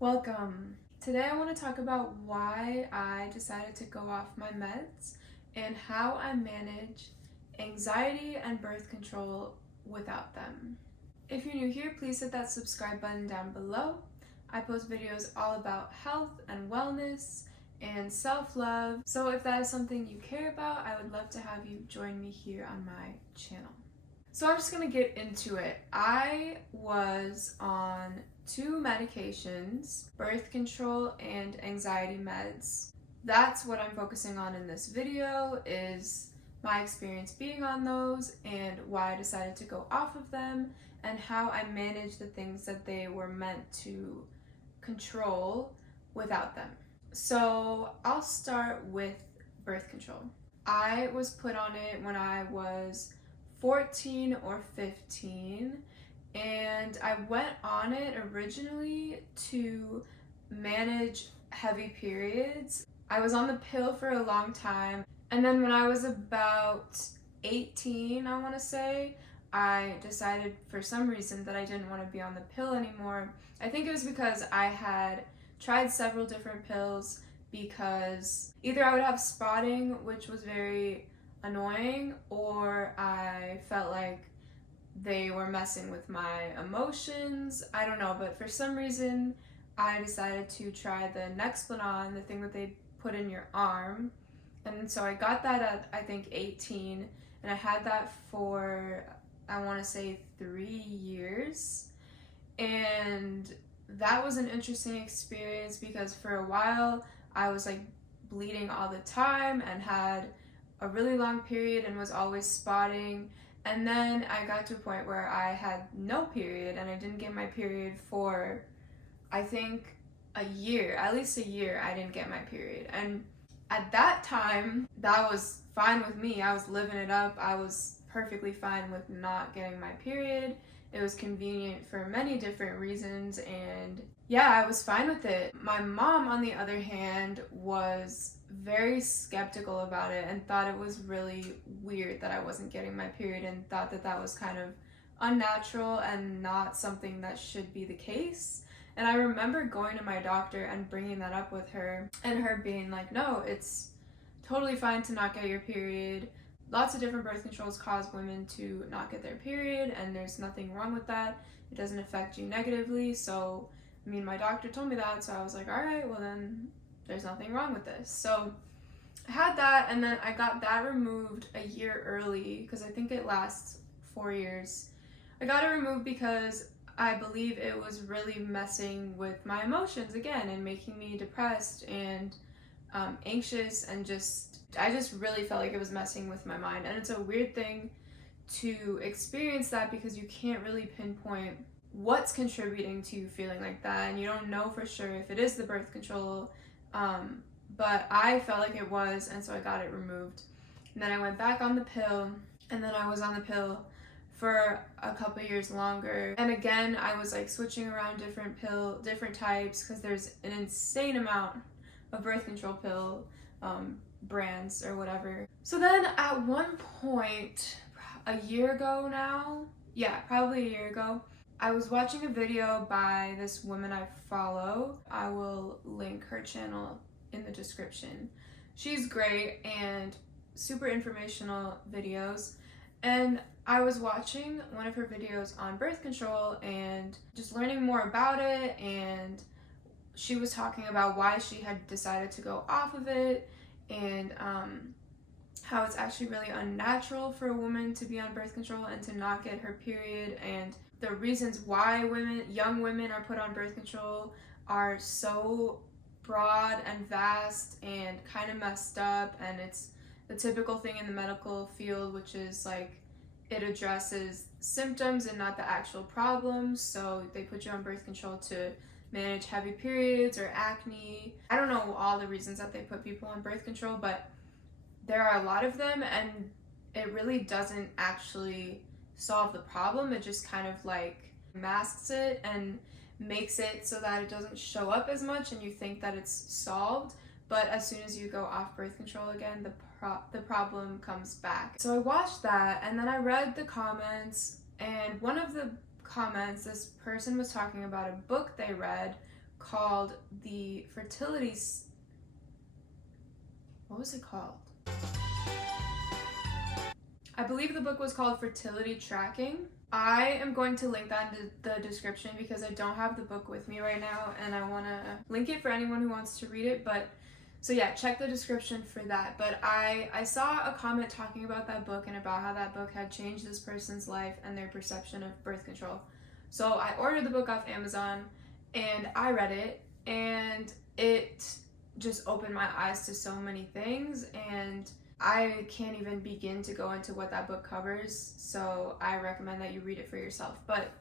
Welcome. Today I want to talk about why I decided to go off my meds and how I manage anxiety and birth control without them. If you're new here, please hit that subscribe button down below. I post videos all about health and wellness and self-love. So if that is something you care about, I would love to have you join me here on my channel. So I'm just gonna get into it. I was on 2 medications, birth control and anxiety meds. That's what I'm focusing on in this video, is my experience being on those and why I decided to go off of them and how I managed the things that they were meant to control without them. So I'll start with birth control. I was put on it when I was 14 or 15, and I went on it originally to manage heavy periods. I was on the pill for a long time, and then when I was about 18, I want to say, I decided for some reason that I didn't want to be on the pill anymore. I think it was because I had tried several different pills, because either I would have spotting, which was very annoying, or I felt like they were messing with my emotions. I don't know, but for some reason I decided to try the Nexplanon, the thing that they put in your arm. And so I got that at I think 18, and I had that for I want to say 3 years. And that was an interesting experience because for a while I was like bleeding all the time and had a really long period and was always spotting. And then I got to a point where I had no period, and I didn't get my period for I think a year, at least a year. I didn't get my period, and at that time that was fine with me. I was living it up. I was perfectly fine with not getting my period. It was convenient for many different reasons, and yeah, I was fine with it. My mom, on the other hand, was very skeptical about it and thought it was really weird that I wasn't getting my period, and thought that that was kind of unnatural and not something that should be the case. And I remember going to my doctor and bringing that up with her, and her being like, no, it's totally fine to not get your period. Lots of different birth controls cause women to not get their period, and there's nothing wrong with that. It doesn't affect you negatively. So, I mean, my doctor told me that, so I was like, all right, well then there's nothing wrong with this. So I had that, and then I got that removed a year early because I think it lasts 4 years. I got it removed because I believe it was really messing with my emotions again and making me depressed and anxious, and I just really felt like it was messing with my mind. And it's a weird thing to experience that because you can't really pinpoint what's contributing to you feeling like that, and you don't know for sure if it is the birth control, but I felt like it was, and so I got it removed. And then I went back on the pill, and then I was on the pill for a couple years longer, and again I was like switching around different types, because there's an insane amount of birth control pill brands or whatever. So then at one point, a year ago now, yeah, probably a year ago, I was watching a video by this woman I follow. I will link her channel in the description. She's great and super informational videos, and I was watching one of her videos on birth control and just learning more about it, and she was talking about why she had decided to go off of it, and how it's actually really unnatural for a woman to be on birth control and to not get her period, and the reasons why young women are put on birth control are so broad and vast and kind of messed up. And it's the typical thing in the medical field, which is like it addresses symptoms and not the actual problems. So they put you on birth control to manage heavy periods or acne. I don't know all the reasons that they put people on birth control, but there are a lot of them, and it really doesn't actually solve the problem. It just kind of like masks it and makes it so that it doesn't show up as much, and you think that it's solved, but as soon as you go off birth control again, the problem comes back. So I watched that, and then I read the comments, and one of the comments, this person was talking about a book they read called the Fertility. What was it called? I believe the book was called Fertility Tracking. I am going to link that in the description because I don't have the book with me right now, and I want to link it for anyone who wants to read it. But so yeah, check the description for that. But I saw a comment talking about that book and about how that book had changed this person's life and their perception of birth control. So I ordered the book off Amazon and I read it, and it just opened my eyes to so many things, and I can't even begin to go into what that book covers, so I recommend that you read it for yourself. But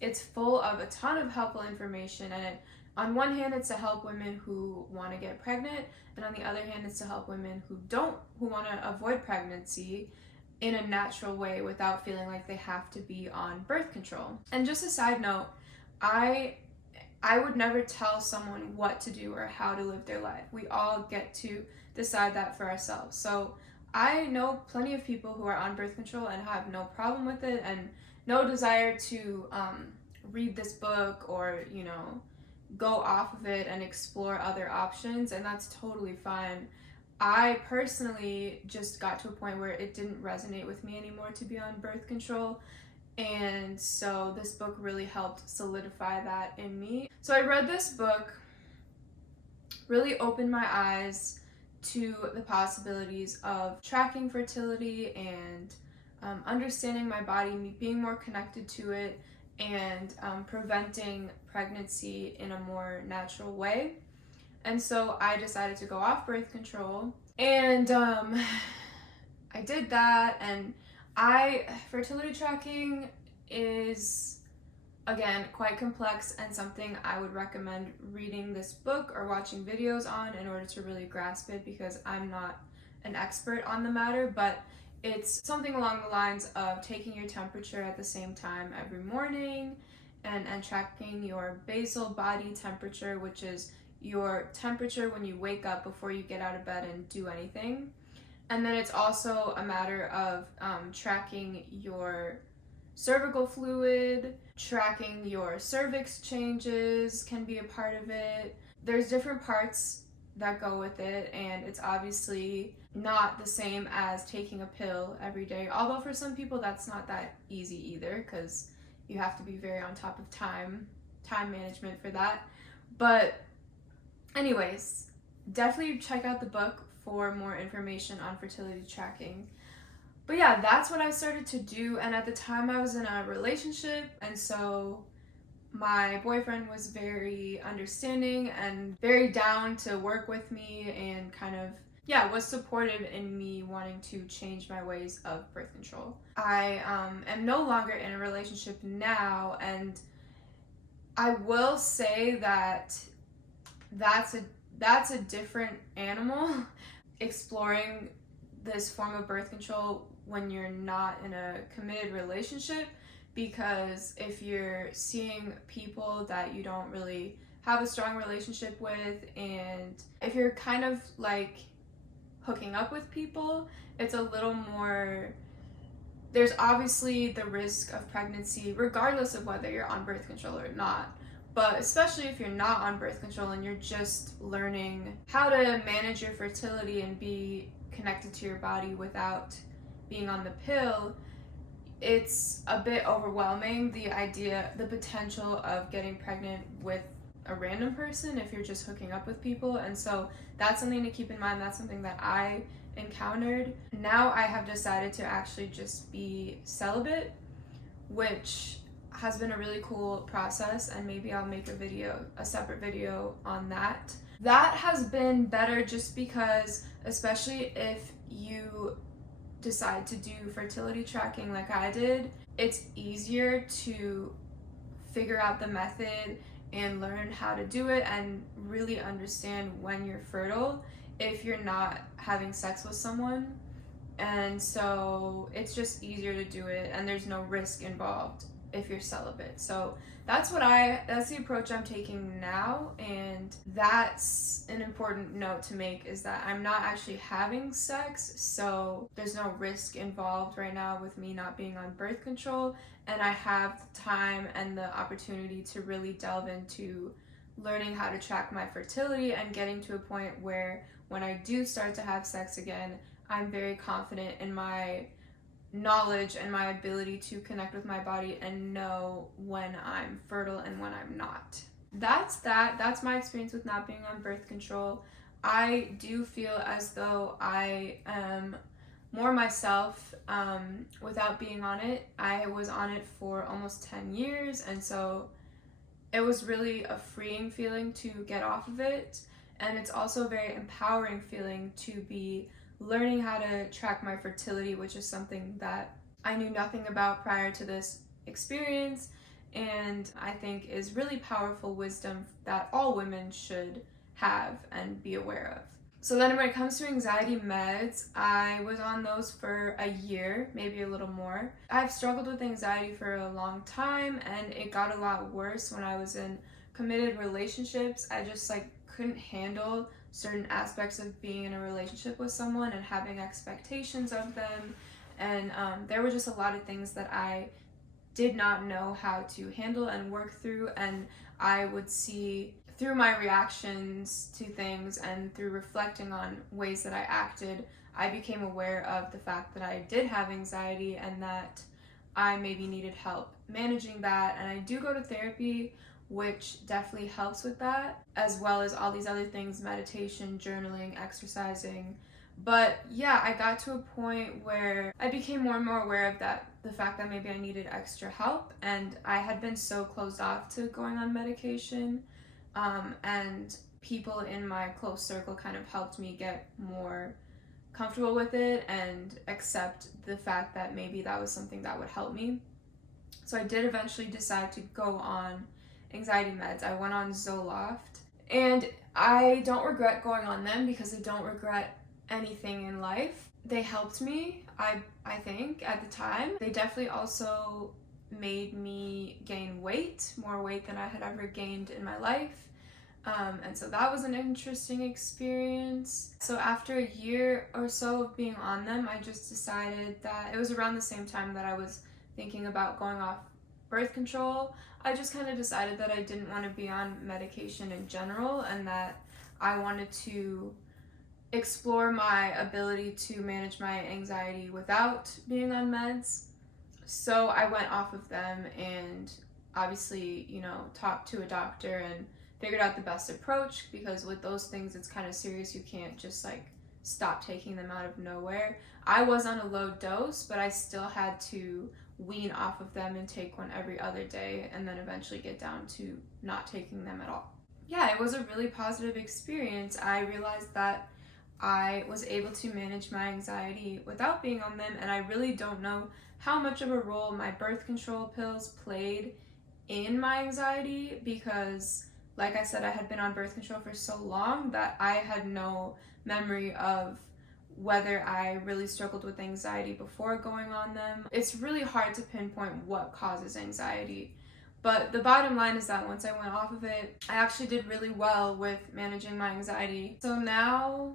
it's full of a ton of helpful information, and on one hand it's to help women who want to get pregnant, and on the other hand it's to help women who want to avoid pregnancy in a natural way without feeling like they have to be on birth control. And just a side note, I would never tell someone what to do or how to live their life. We all get to decide that for ourselves. So I know plenty of people who are on birth control and have no problem with it and no desire to read this book or, go off of it and explore other options, and that's totally fine. I personally just got to a point where it didn't resonate with me anymore to be on birth control. And so this book really helped solidify that in me. So I read this book, really opened my eyes to the possibilities of tracking fertility and understanding my body, being more connected to it, and preventing pregnancy in a more natural way. And so I decided to go off birth control, and I did that. And fertility tracking is, again, quite complex and something I would recommend reading this book or watching videos on in order to really grasp it, because I'm not an expert on the matter. But it's something along the lines of taking your temperature at the same time every morning and tracking your basal body temperature, which is your temperature when you wake up before you get out of bed and do anything. And then it's also a matter of tracking your cervical fluid, tracking your cervix changes can be a part of it. There's different parts that go with it, and it's obviously not the same as taking a pill every day, although for some people that's not that easy either, because you have to be very on top of time management for that. But anyways, definitely check out the book for more information on fertility tracking. But yeah, that's what I started to do. And at the time I was in a relationship, and so my boyfriend was very understanding and very down to work with me, and kind of, was supportive in me wanting to change my ways of birth control. I am no longer in a relationship now, and I will say that that's a different animal. Exploring this form of birth control when you're not in a committed relationship, because if you're seeing people that you don't really have a strong relationship with, and if you're kind of like hooking up with people, it's a little more, there's obviously the risk of pregnancy regardless of whether you're on birth control or not. But especially if you're not on birth control and you're just learning how to manage your fertility and be connected to your body without being on the pill, it's a bit overwhelming, the potential of getting pregnant with a random person if you're just hooking up with people. And so that's something to keep in mind. That's something that I encountered. Now I have decided to actually just be celibate, which has been a really cool process, and maybe I'll make a separate video on that. That has been better just because, especially if you decide to do fertility tracking like I did, it's easier to figure out the method and learn how to do it and really understand when you're fertile if you're not having sex with someone. And so it's just easier to do it, and there's no risk involved if you're celibate. So that's the approach I'm taking now. And that's an important note to make, is that I'm not actually having sex, so there's no risk involved right now with me not being on birth control, and I have the time and the opportunity to really delve into learning how to track my fertility and getting to a point where when I do start to have sex again, I'm very confident in my knowledge and my ability to connect with my body and know when I'm fertile and when I'm not. That's my experience with not being on birth control. I do feel as though I am more myself without being on it. I was on it for almost 10 years, and so it was really a freeing feeling to get off of it. And it's also a very empowering feeling to be learning how to track my fertility, which is something that I knew nothing about prior to this experience, and I think is really powerful wisdom that all women should have and be aware of. So then when it comes to anxiety meds, I was on those for a year, maybe a little more. I've struggled with anxiety for a long time, and it got a lot worse when I was in committed relationships. I just couldn't handle certain aspects of being in a relationship with someone and having expectations of them. And there were just a lot of things that I did not know how to handle and work through, and I would see through my reactions to things and through reflecting on ways that I acted, I became aware of the fact that I did have anxiety and that I maybe needed help managing that. And I do go to therapy, which definitely helps with that, as well as all these other things: meditation, journaling, exercising. But yeah, I got to a point where I became more and more aware of the fact that maybe I needed extra help, and I had been so closed off to going on medication, and people in my close circle kind of helped me get more comfortable with it and accept the fact that maybe that was something that would help me. So I did eventually decide to go on anxiety meds. I went on Zoloft, and I don't regret going on them because I don't regret anything in life. They helped me, I think, at the time. They definitely also made me gain weight, more weight than I had ever gained in my life. And so that was an interesting experience. So after a year or so of being on them, I just decided that it was around the same time that I was thinking about going off birth control. I just kind of decided that I didn't want to be on medication in general, and that I wanted to explore my ability to manage my anxiety without being on meds. So I went off of them and obviously, talked to a doctor and figured out the best approach, because with those things it's kind of serious. You can't just stop taking them out of nowhere. I was on a low dose, but I still had to wean off of them and take one every other day, and then eventually get down to not taking them at all. Yeah, it was a really positive experience. I realized that I was able to manage my anxiety without being on them, and I really don't know how much of a role my birth control pills played in my anxiety, because like I said, I had been on birth control for so long that I had no memory of whether I really struggled with anxiety before going on them. It's really hard to pinpoint what causes anxiety. But the bottom line is that once I went off of it, I actually did really well with managing my anxiety. So now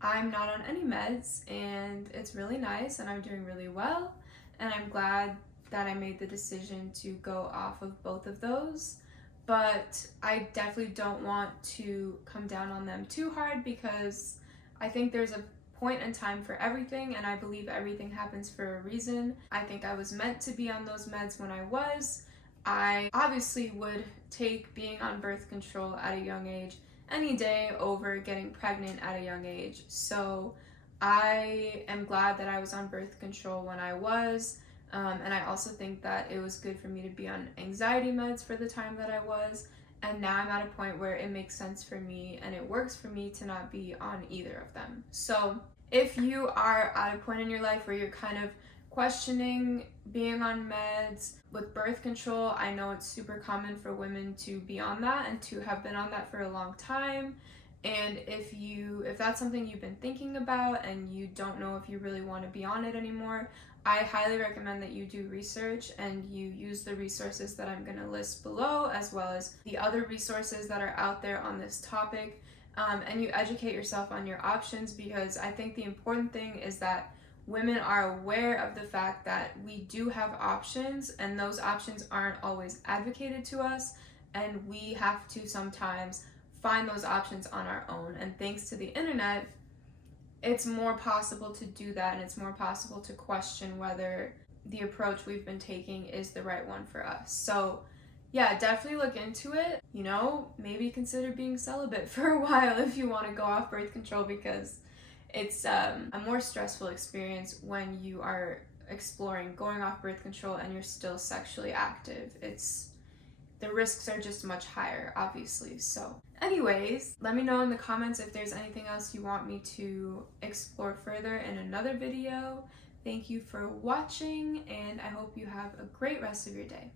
I'm not on any meds, and it's really nice, and I'm doing really well. And I'm glad that I made the decision to go off of both of those. But I definitely don't want to come down on them too hard, because I think there's a point in time for everything, and I believe everything happens for a reason. I think I was meant to be on those meds when I was. I obviously would take being on birth control at a young age any day over getting pregnant at a young age. So I am glad that I was on birth control when I was. And I also think that it was good for me to be on anxiety meds for the time that I was. And now I'm at a point where it makes sense for me and it works for me to not be on either of them. So if you are at a point in your life where you're kind of questioning being on meds with birth control, I know it's super common for women to be on that and to have been on that for a long time. And if that's something you've been thinking about and you don't know if you really want to be on it anymore, I highly recommend that you do research and you use the resources that I'm going to list below, as well as the other resources that are out there on this topic, and you educate yourself on your options, because I think the important thing is that women are aware of the fact that we do have options, and those options aren't always advocated to us. and we have to sometimes find those options on our own. And thanks to the internet, it's more possible to do that, and it's more possible to question whether the approach we've been taking is the right one for us. So yeah, definitely look into it. Maybe consider being celibate for a while if you want to go off birth control, because it's a more stressful experience when you are exploring going off birth control and you're still sexually active. The risks are just much higher, obviously. So anyways, let me know in the comments if there's anything else you want me to explore further in another video. Thank you for watching, and I hope you have a great rest of your day.